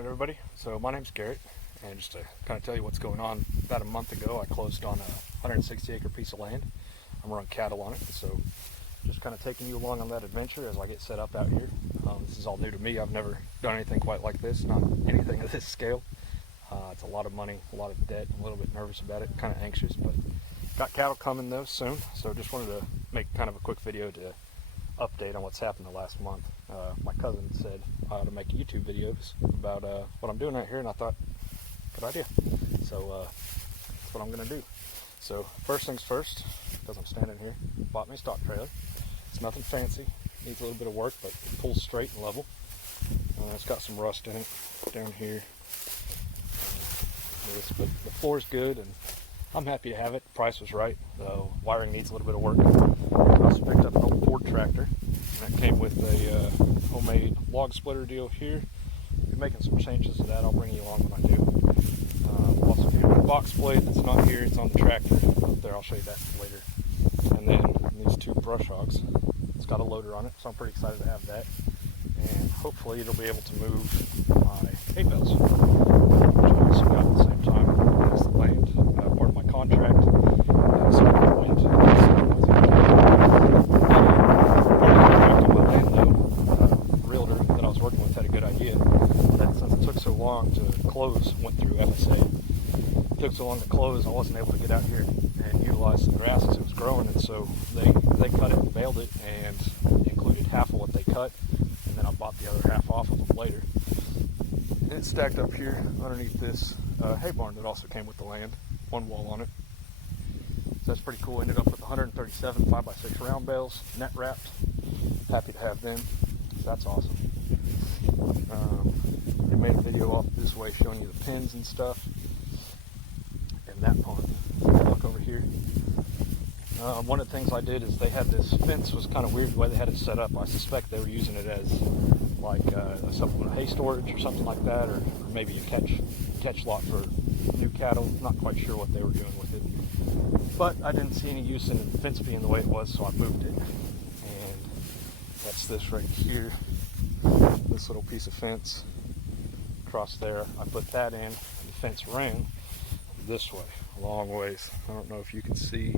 Alright everybody, so my name's Garrett, and just to kind of tell you what's going on, about a month ago I closed on a 160 acre piece of land. I'm running cattle on it, so just kind of taking you along on that adventure as I get set up out here. This is all new to me. I've never done anything quite like this, not anything of this scale. It's a lot of money, a lot of debt. I'm a little bit nervous about it, kind of anxious, but got cattle coming though soon, so just wanted to make kind of a quick video to update on what's happened the last month. My cousin said I ought to make YouTube videos about what I'm doing out here, and I thought, good idea. So that's what I'm going to do. So first things first, because I'm standing here, bought me a stock trailer. It's nothing fancy, needs a little bit of work, but it pulls straight and level. It's got some rust in it down here. But the floor's good, and I'm happy to have it. The price was right. The wiring needs a little bit of work. I also picked up an old Ford tractor, and that came with a homemade log splitter deal here. I'll be making some changes to that. I'll bring you along when I do. Also got a box blade that's not here. It's on the tractor up there. I'll show you that later. And then these two brush hogs. It's got a loader on it, so I'm pretty excited to have that. And hopefully it'll be able to move my hay bales, which I also got at the same time as the land. Part of my contract. So the wind. Realtor that I was working with had a good idea that since it took so long to close, went through FSA, it took so long to close, I wasn't able to get out here and utilize the grass as it was growing, and so they cut it and baled it and included half of what they cut, and then I bought the other half off of them later. And it's stacked up here underneath this hay barn that also came with the land, one wall on it. So that's pretty cool. Ended up with 137 5x6 round bales, net wrapped. Happy to have them. That's awesome. They made a video off this way showing you the pins and stuff. And that pond. Look over here. One of the things I did is they had this fence, was kind of weird the way they had it set up. I suspect they were using it as like a supplement of hay storage or something like that, or maybe a catch lot for new cattle. Not quite sure what they were doing with it. But I didn't see any use in the fence being the way it was, so I moved it. That's this right here, this little piece of fence across there. I put that in, and the fence ran this way, a long ways. I don't know if you can see,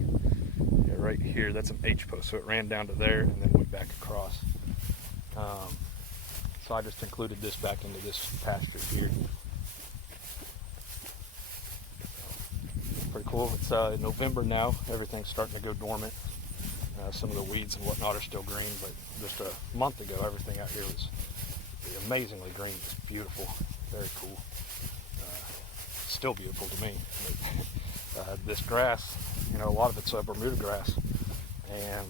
yeah, right here, that's an H-post, so it ran down to there and then went back across. So I just included this back into this pasture here. Pretty cool. It's November now, everything's starting to go dormant. Some of the weeds and whatnot are still green, but just a month ago, everything out here was amazingly green. It's beautiful, very cool. Still beautiful to me. But, this grass, a lot of it's Bermuda grass, and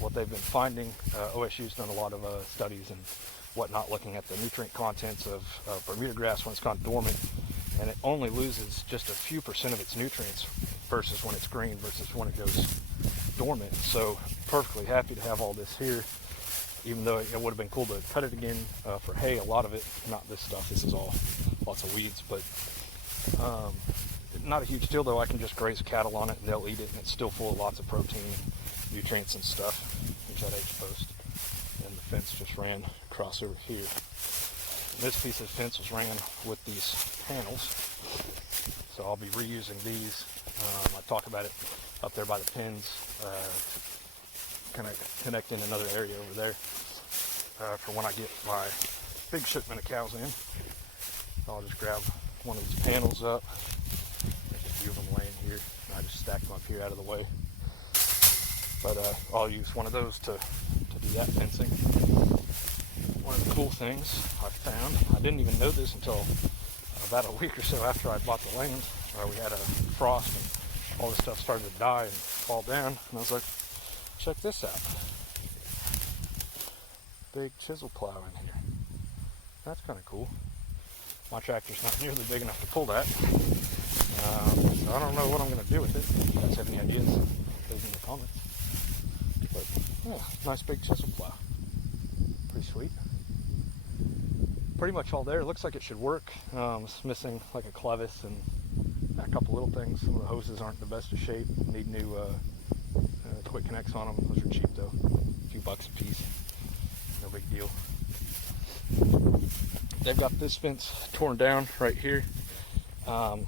what they've been finding, OSU's done a lot of studies and whatnot, looking at the nutrient contents of Bermuda grass when it's gone dormant, and it only loses just a few % of its nutrients versus when it's green versus when it goes dormant. So perfectly happy to have all this here, even though it would have been cool to cut it again for hay. A lot of it, not this stuff, this is all lots of weeds, but not a huge deal though. I can just graze cattle on it and they'll eat it, and it's still full of lots of protein, nutrients and stuff. There's that H-post, and the fence just ran across over here. And this piece of fence was ran with these panels, so I'll be reusing these. I talk about it up there by the pins, kind of connecting another area over there for when I get my big shipment of cows in. I'll just grab one of these panels up. There's a few of them laying here. I just stack them up here out of the way. But I'll use one of those to do that fencing. One of the cool things I found, I didn't even know this until about a week or so after I bought the land. We had a frost and all this stuff started to die and fall down, and I was like, check this out. Big chisel plow in here. That's kind of cool. My tractor's not nearly big enough to pull that. So I don't know what I'm going to do with it. If you guys have any ideas, leave in the comments. But yeah, nice big chisel plow. Pretty sweet. Pretty much all there. It looks like it should work. It's missing like a clevis and a couple little things. Some of the hoses aren't in the best of shape. Need new quick connects on them. Those are cheap though. A few bucks a piece. No big deal. they've got this fence torn down right here. I'll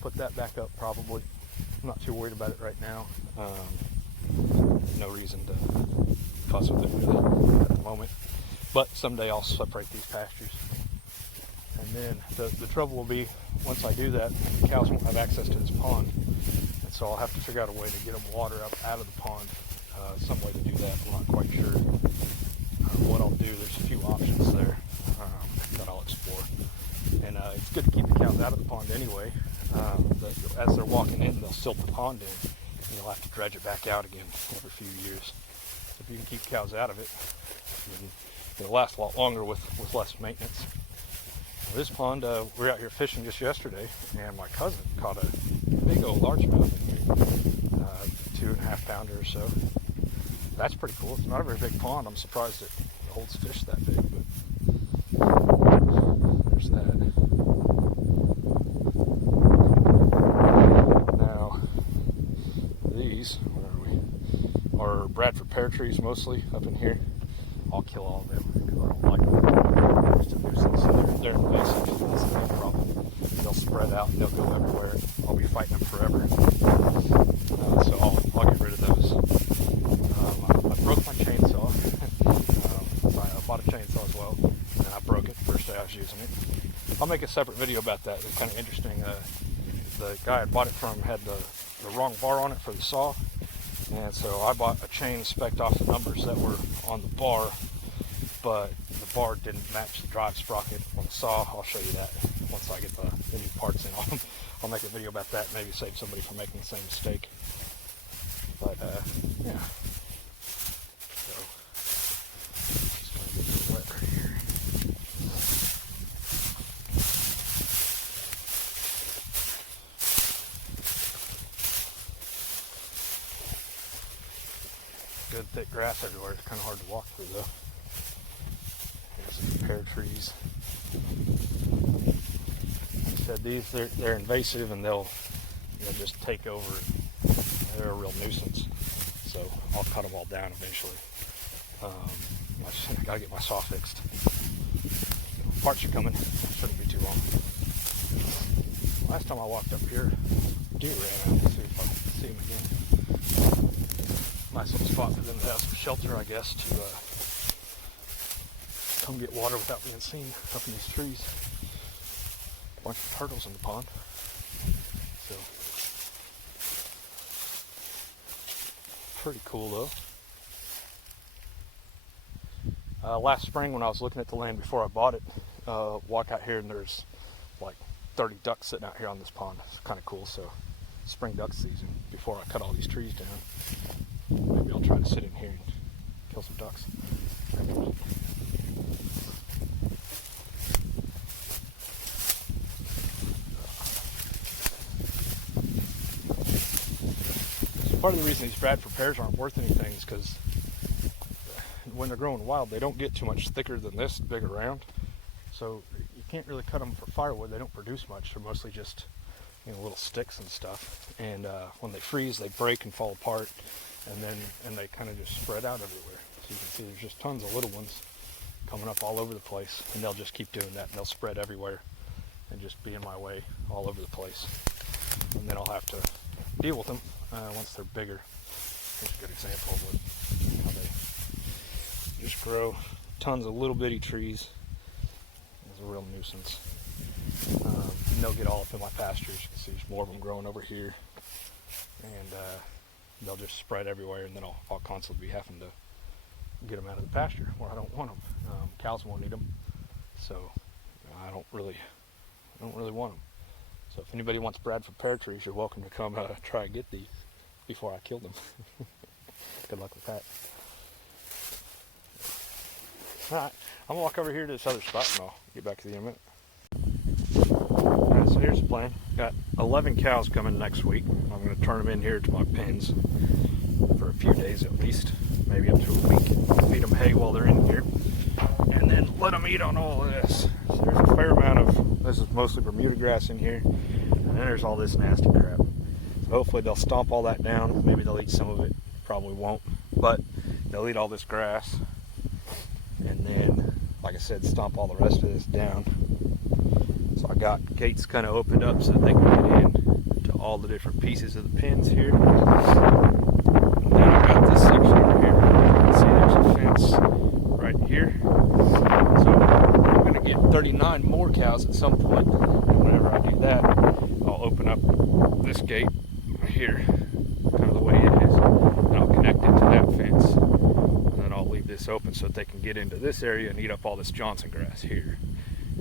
put that back up probably. I'm not too worried about it right now. No reason to fuss with it really at the moment. But someday I'll separate these pastures. And then the trouble will be, once I do that, the cows won't have access to this pond. And so I'll have to figure out a way to get them water up out of the pond. Some way to do that. I'm not quite sure what I'll do. There's a few options there that I'll explore. And it's good to keep the cows out of the pond anyway. As they're walking in, they'll silt the pond in, and you'll have to dredge it back out again every few years. So if you can keep cows out of it, then it'll last a lot longer with less maintenance. This pond, we were out here fishing just yesterday, and my cousin caught a big old largemouth in here, 2.5 pounder or so. That's pretty cool. It's not a very big pond. I'm surprised it holds fish that big, but there's that. Now, these, where are we? Are Bradford pear trees mostly up in here. I'll kill all of them because I don't like them. They're just a nuisance. They're invasive. That's the main problem. They'll spread out and they'll go everywhere. I'll be fighting them forever. So I'll get rid of those. I broke my chainsaw. I bought a chainsaw as well, and I broke it the first day I was using it. I'll make a separate video about that. It's kind of interesting. The guy I bought it from had the wrong bar on it for the saw, and so I bought a chain spec'd off the numbers that were on the bar, but the bar didn't match the drive sprocket on the saw. I'll show you that once I get the new parts in. I'll make a video about that, maybe save somebody from making the same mistake. But yeah. So just gonna get this wet right here. Good thick grass everywhere. It's kind of hard to walk through though. There's some pear trees. Like I said, these they're invasive and they'll just take over. They're a real nuisance. So I'll cut them all down eventually. I gotta get my saw fixed. Parts are coming. Shouldn't be too long. Last time I walked up here, deer ran out. Let's see if I can see him again. Nice little spot for them to have some shelter, I guess, to come get water without being seen up in these trees. Bunch of turtles in the pond. So pretty cool though. Last spring when I was looking at the land before I bought it, walk out here and there's like 30 ducks sitting out here on this pond. It's kind of cool. So spring duck season before I cut all these trees down. Maybe I'll try to sit in here and kill some ducks. So part of the reason these Bradford pears aren't worth anything is because when they're growing wild, they don't get too much thicker than this big around. So you can't really cut them for firewood. They don't produce much. They're mostly just little sticks and stuff. And when they freeze, they break and fall apart. And they kind of just spread out everywhere. So you can see there's just tons of little ones coming up all over the place, and they'll just keep doing that, and they'll spread everywhere and just be in my way all over the place. And then I'll have to deal with them once they're bigger. Here's a good example of how they just grow. Tons of little bitty trees. It's a real nuisance. And they'll get all up in my pastures. You can see there's more of them growing over here. And they'll just spread everywhere, and then I'll constantly be having to get them out of the pasture where I don't want them. Cows won't eat them, so I don't really want them. So if anybody wants Bradford pear trees, you're welcome to come try and get these before I kill them. Good luck with that. All right, I'm gonna walk over here to this other spot, and I'll get back to you in a minute. All right, so here's the plan. Got 11 cows coming next week. I'm going to turn them in here to my pens for a few days at least, maybe up to a week. Feed them hay while they're in here, and then let them eat on all of this. So there's a fair amount of, this is mostly Bermuda grass in here, and then there's all this nasty crap. So hopefully they'll stomp all that down. Maybe they'll eat some of it, probably won't, but they'll eat all this grass, and then like I said, stomp all the rest of this down. So I got gates kind of opened up so that they can get in to all the different pieces of the pins here. And then I got this section over here. You can see there's a fence right here. So I'm going to get 39 more cows at some point. And whenever I do that, I'll open up this gate here, kind of the way it is, and I'll connect it to that fence. And then I'll leave this open so that they can get into this area and eat up all this Johnson grass here.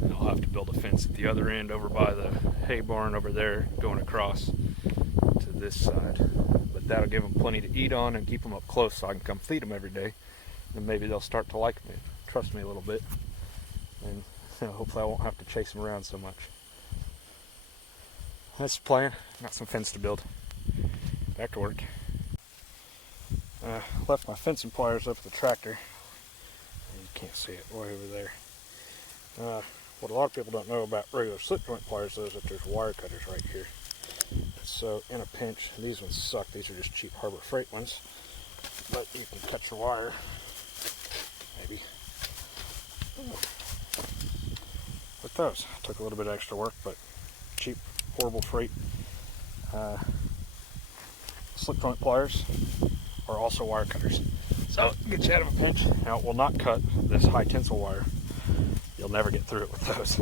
And I'll have to build a fence at the other end over by the hay barn over there, going across to this side. But that'll give them plenty to eat on and keep them up close so I can come feed them every day. And maybe they'll start to like me, trust me a little bit. And hopefully I won't have to chase them around so much. That's the plan. Got some fence to build. Back to work. Left my fencing pliers up at the tractor. You can't see it way over there. What a lot of people don't know about regular slip joint pliers is that there's wire cutters right here. So in a pinch, these ones suck. These are just cheap Harbor Freight ones. But you can cut your wire, maybe. With those. Took a little bit of extra work, but cheap, horrible freight. Slip joint pliers are also wire cutters. So get you out of a pinch. Now it will not cut this high tensile wire. You'll never get through it with those.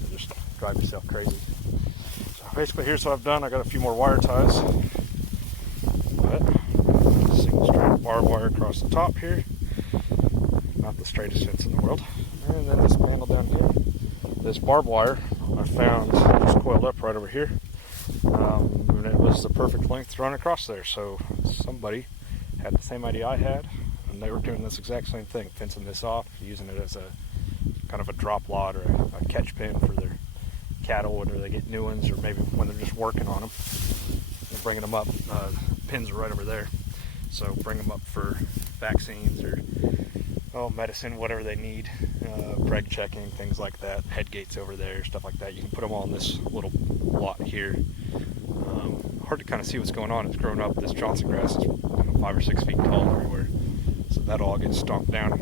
You'll just drive yourself crazy. So basically here's what I've done. I got a few more wire ties. But single strand barbed wire across the top here. Not the straightest fence in the world. And then this panel down here. This barbed wire I found just coiled up right over here. And it was the perfect length to run across there. So somebody had the same idea I had, and they were doing this exact same thing, fencing this off, using it as a kind of a drop lot or a catch pin for their cattle whenever they get new ones, or maybe when they're just working on them and bringing them up. Pins are right over there, so bring them up for vaccines or medicine, whatever they need, preg checking, things like that. Head gates over there, stuff like that. You can put them all in this little lot here. Hard to kind of see what's going on. It's grown up. This Johnson grass is 5 or 6 feet tall everywhere, so that'll all get stomped down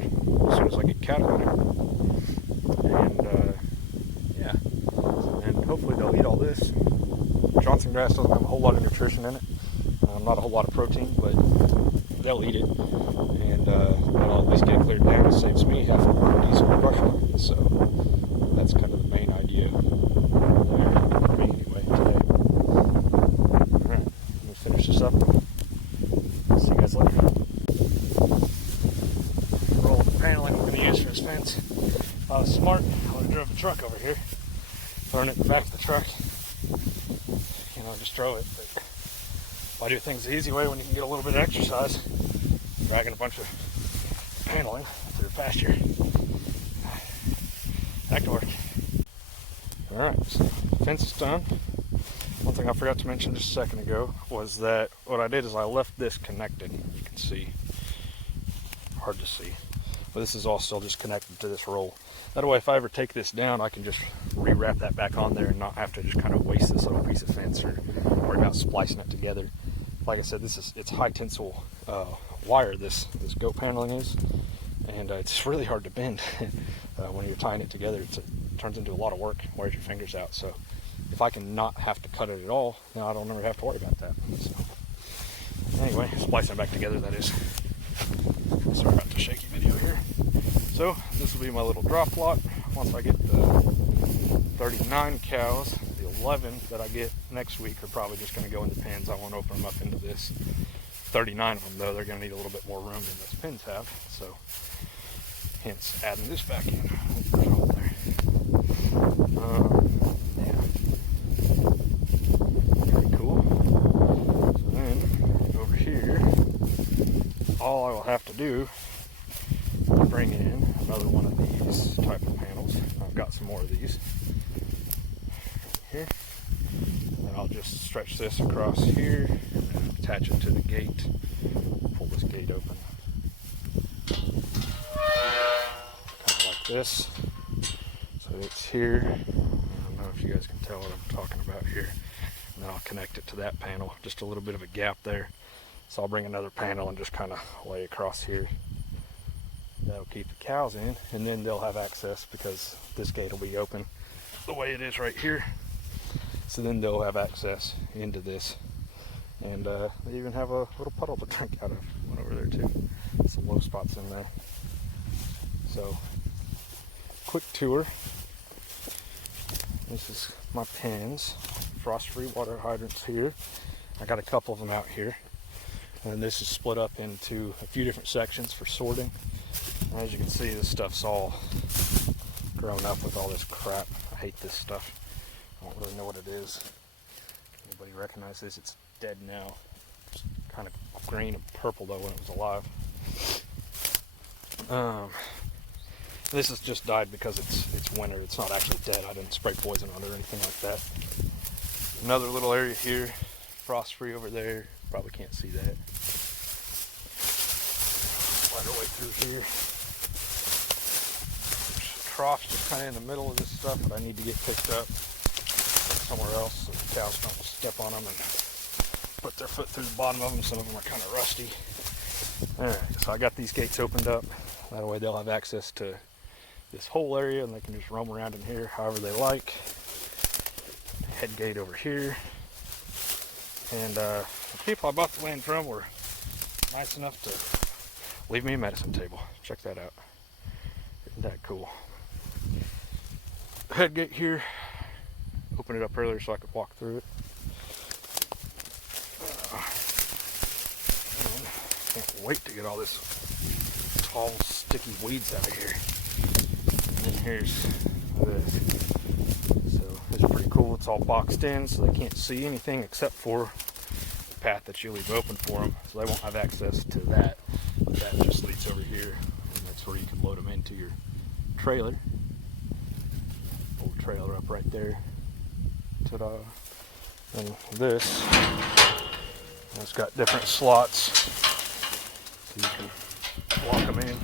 as soon as I get cattle in it. And yeah, and hopefully they'll eat all this. Johnson grass doesn't have a whole lot of nutrition in it, not a whole lot of protein, but they'll eat it, and they'll at least get it cleared down. It saves me having to burn diesel and brush it. So that's kind of the main idea there for me anyway today. Alright, let me finish this up. See you guys later. Roll the paneling I'm going to use for this fence. I was smart. I would have drove the truck over here, thrown it in the back of the truck, just throw it. But why do things the easy way when you can get a little bit of exercise? Dragging a bunch of paneling through the pasture. Back to work. Alright, so the fence is done. One thing I forgot to mention just a second ago was that what I did is I left this connected. You can see, hard to see, but this is all still just connected to this roll. That way if I ever take this down, I can just rewrap that back on there and not have to just kind of waste this little piece of fence or worry about splicing it together. Like I said, it's high tensile wire, this goat paneling is, and it's really hard to bend when you're tying it together. It turns into a lot of work, wears your fingers out. So if I can not have to cut it at all, then I don't ever have to worry about that. So anyway, splicing it back together, that is. Sorry about the shaky video here. So this will be my little drop lot. Once I get the 39 cows, the 11 that I get next week are probably just going to go in the pens. I won't open them up into this. 39 of them, though, they're going to need a little bit more room than those pens have. So hence adding this back in. There's a hole there. Yeah. Pretty cool. So then over here, all I will have to do is bring in another one of these type of panels. I've got some more of these here. And I'll just stretch this across here and attach it to the gate. Pull this gate open. Kind of like this. So it's here. I don't know if you guys can tell what I'm talking about here. And then I'll connect it to that panel. Just a little bit of a gap there. So I'll bring another panel and just kind of lay across here. That'll keep the cows in, and then they'll have access because this gate will be open the way it is right here. So then they'll have access into this, and they even have a little puddle to drink out of. One over there too. Some low spots in there. So, quick tour. This is my pens, frost-free water hydrants here. I got a couple of them out here, and this is split up into a few different sections for sorting. And as you can see, this stuff's all grown up with all this crap. I hate this stuff. I don't really know what it is. Anybody recognize this? It's dead now. It's kind of green and purple though when it was alive. This has just died because it's winter. It's not actually dead. I didn't spray poison on it or anything like that. Another little area here, frost free over there. Probably can't see that. Find our way through here. There's troughs just kind of in the middle of this stuff that I need to get picked up somewhere else so the cows don't step on them and put their foot through the bottom of them. Some of them are kind of rusty. Alright, so I got these gates opened up. That way they'll have access to this whole area and they can just roam around in here however they like. Head gate over here. And the people I bought the land from were nice enough to leave me a medicine table. Check that out. Isn't that cool? Head gate here. Opened it up earlier so I could walk through it. Can't wait to get all this tall, sticky weeds out of here. And then here's this. So it's pretty cool. It's all boxed in, so they can't see anything except for the path that you leave open for them. So they won't have access to that. But that just leads over here, and that's where you can load them into your trailer. Old trailer up right there. Ta-da! And this, it's got different slots. So you can walk them in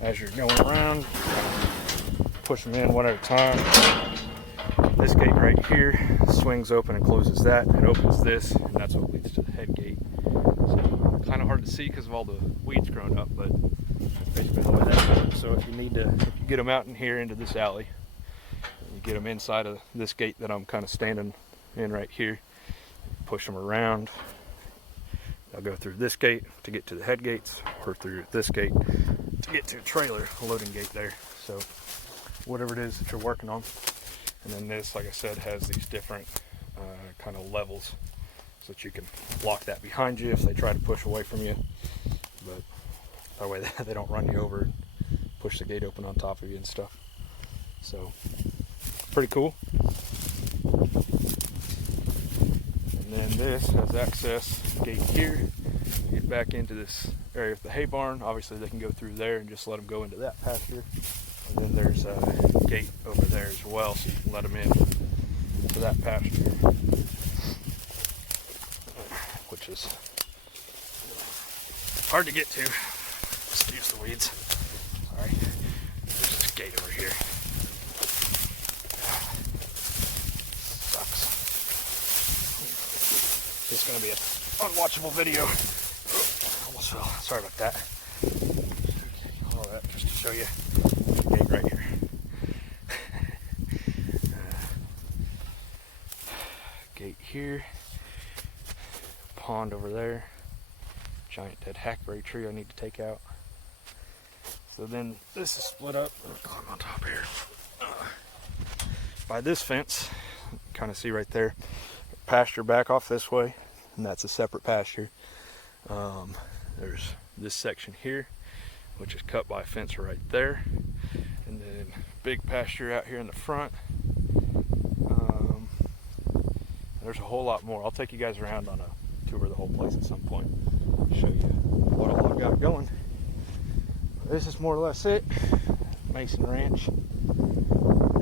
as you're going around, push them in one at a time. This gate right here swings open and closes that. It opens this, and that's what leads to the head gate. So kind of hard to see because of all the weeds growing up, but basically the way that works. So if you get them out in here into this alley, you get them inside of this gate that I'm kind of standing in right here, push them around. I'll go through this gate to get to the head gates, or through this gate to get to a trailer, a loading gate there. So whatever it is that you're working on. And then this, like I said, has these different kind of levels so that you can block that behind you if they try to push away from you. But that way they don't run you over and push the gate open on top of you and stuff. So pretty cool. And then this has access gate here. Get back into this area with the hay barn. Obviously they can go through there and just let them go into that pasture. And then there's a gate over there as well, so you can let them in to that pasture, which is hard to get to. Excuse the weeds. Sorry. There's this gate over here. Sucks. It's going to be an unwatchable video. Almost fell. Sorry about that. All that just to show you the gate right here. Gate here. Pond over there. Giant dead hackberry tree I need to take out. So then this is split up. I'll climb on top here. By this fence, you can kind of see right there. Pasture back off this way, and that's a separate pasture. There's this section here, which is cut by a fence right there, and then big pasture out here in the front. There's a whole lot more. I'll take you guys around on a tour of the whole place at some point, show you what all I've got going. This is more or less it. Mason Ranch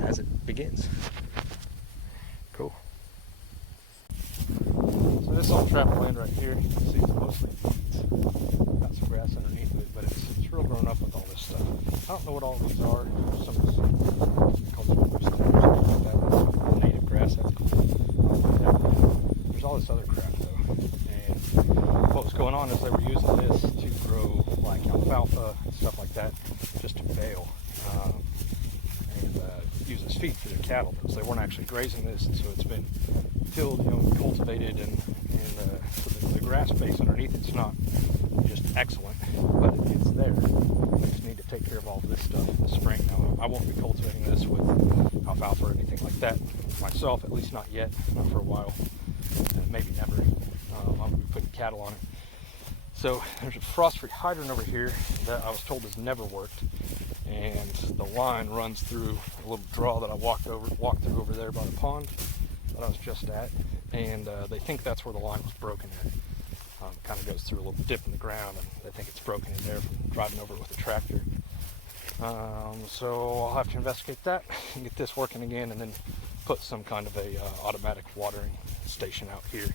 as it begins. Cool. So this old trapped land right here, you can see it's mostly weeds. Got some grass underneath it, but it's real grown up with all this stuff. I don't know what all these are. Some cultivar stuff or something like that. Native grass, that's cool. There's all this other crap though. And what was going on is they were using this to grow like alfalfa and stuff like that. for the cattle. Because they weren't actually grazing this, and so it's been tilled, you know, cultivated, and so the grass base underneath it's not just excellent, but it's there. We just need to take care of all of this stuff in the spring. Now, I won't be cultivating this with alfalfa or anything like that myself, at least not yet, not for a while, and maybe never. I'm going to be putting cattle on it. So there's a frost-free hydrant over here that I was told has never worked, and the line runs through a little draw that I walked through over there by the pond that I was just at, and they think that's where the line was broken at. It kind of goes through a little dip in the ground, and they think it's broken in there from driving over it with a tractor. So I'll have to investigate that and get this working again, and then put some kind of a automatic watering station out here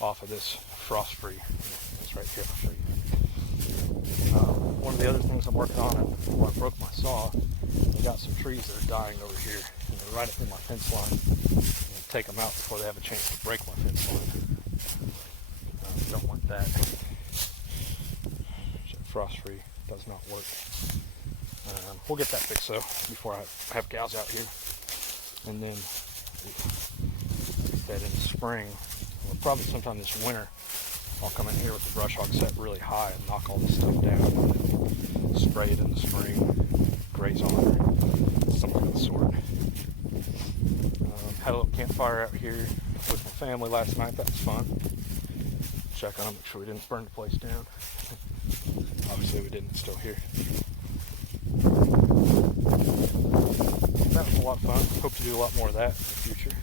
off of this frost-free. It's right here. I'll show you. One of the other things I'm working on, before I broke my saw, I got some trees that are dying over here, and they're right up in my fence line. I'm going to take them out before they have a chance to break my fence line. Don't want that. Frost-free does not work. We'll get that fixed though before I have cows out here, and then that in the spring, or probably sometime this winter, I'll come in here with the brush hog set really high and knock all this stuff down, and then spray it in the spring, graze on it, or something of the sort. Had a little campfire out here with my family last night. That was fun. Check on them, make sure we didn't burn the place down. Obviously we didn't, it's still here. That was a lot of fun. Hope to do a lot more of that in the future.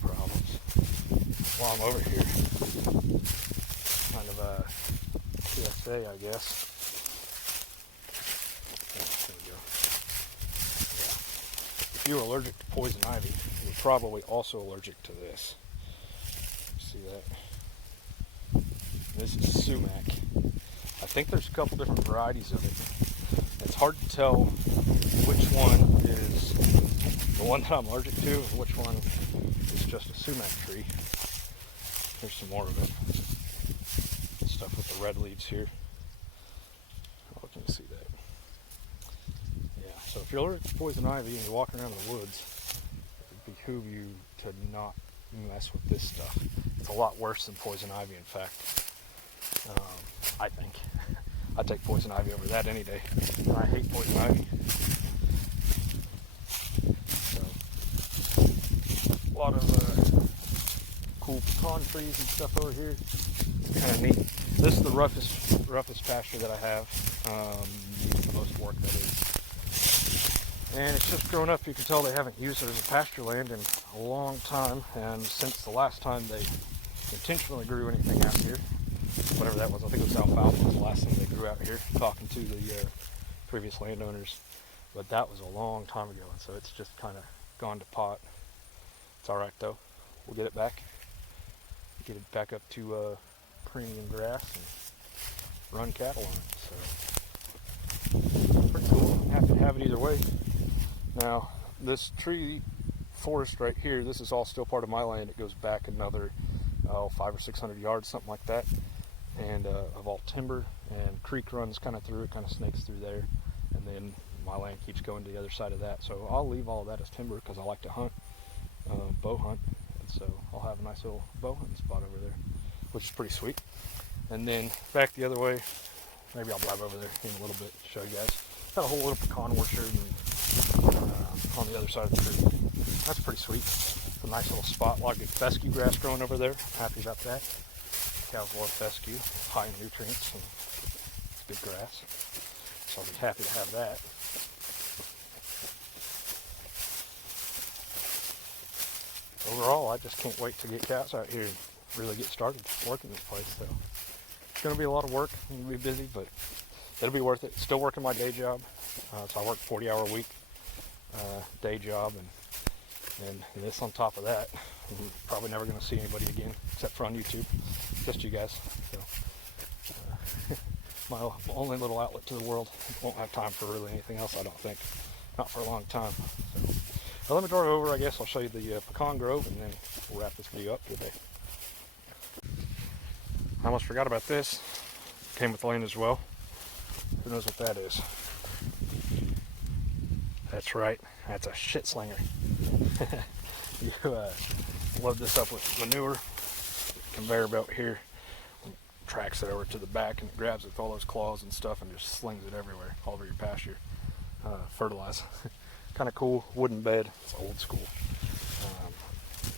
Problems. While I'm over here, kind of a PSA, I guess. There we go. Yeah. If you're allergic to poison ivy, you're probably also allergic to this. See that? This is sumac. I think there's a couple different varieties of it. It's hard to tell which one is the one that I'm allergic to and which one is just a sumac tree. Here's some more of it. Stuff with the red leaves here. Oh, can you see that? Yeah, so if you're allergic to poison ivy and you're walking around in the woods, it would behoove you to not mess with this stuff. It's a lot worse than poison ivy, in fact. I think. I'd take poison ivy over that any day. And I hate poison ivy. So, a lot of cool pecan trees and stuff over here. Kind of neat. This is the roughest pasture that I have. Needs the most work, that is. And it's just grown up. You can tell they haven't used it as a pasture land in a long time. And since the last time they intentionally grew anything out here, whatever that was, I think it was alfalfa was the last thing they grew out here, talking to the previous landowners. But that was a long time ago, and so it's just kind of gone to pot. It's alright though. We'll get it back. Get it back up to premium grass and run cattle on it. So, pretty cool. I'm happy to have it either way. Now, this tree forest right here, this is all still part of my land. It goes back another 500 or 600 yards, something like that, and of all timber, and creek runs kind of through it, kind of snakes through there, and then my land keeps going to the other side of that. So I'll leave all of that as timber because I like to hunt, bow hunt, and so I'll have a nice little bow hunting spot over there, which is pretty sweet. And then back the other way, maybe I'll drive over there in a little bit to show you guys. Got a whole little pecan orchard and, on the other side of the creek. That's pretty sweet. It's a nice little spot. A lot of good fescue grass growing over there. Happy about that. Cows love fescue, high in nutrients, and it's good grass. So I'll be happy to have that. Overall, I just can't wait to get cows out here and really get started working this place. So it's going to be a lot of work. I'm going to be busy, but it'll be worth it. Still working my day job. So I work 40-hour a week day job, and this on top of that. I'm probably never going to see anybody again except for on YouTube. Just you guys. So my only little outlet to the world. Won't have time for really anything else, I don't think. Not for a long time. So well, let me drive over. I guess I'll show you the pecan grove, and then we'll wrap this video up today. I almost forgot about this. Came with the land as well. Who knows what that is? That's right. That's a shit slinger. You load this up with manure, conveyor belt here, tracks it over to the back, and it grabs it with all those claws and stuff and just slings it everywhere, all over your pasture. Fertilize. Kind of cool. Wooden bed. It's old school.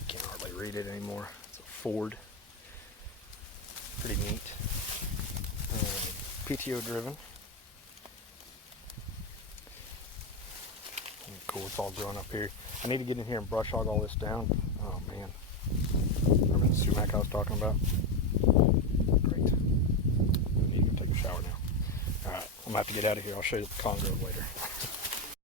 Can't hardly read it anymore. It's a Ford. Pretty neat. PTO driven. Cool, it's all growing up here. I need to get in here and brush hog all this down. Oh man. Remember the sumac I was talking about? Great. I need to take a shower now. Alright, I'm gonna have to get out of here. I'll show you the Congo later.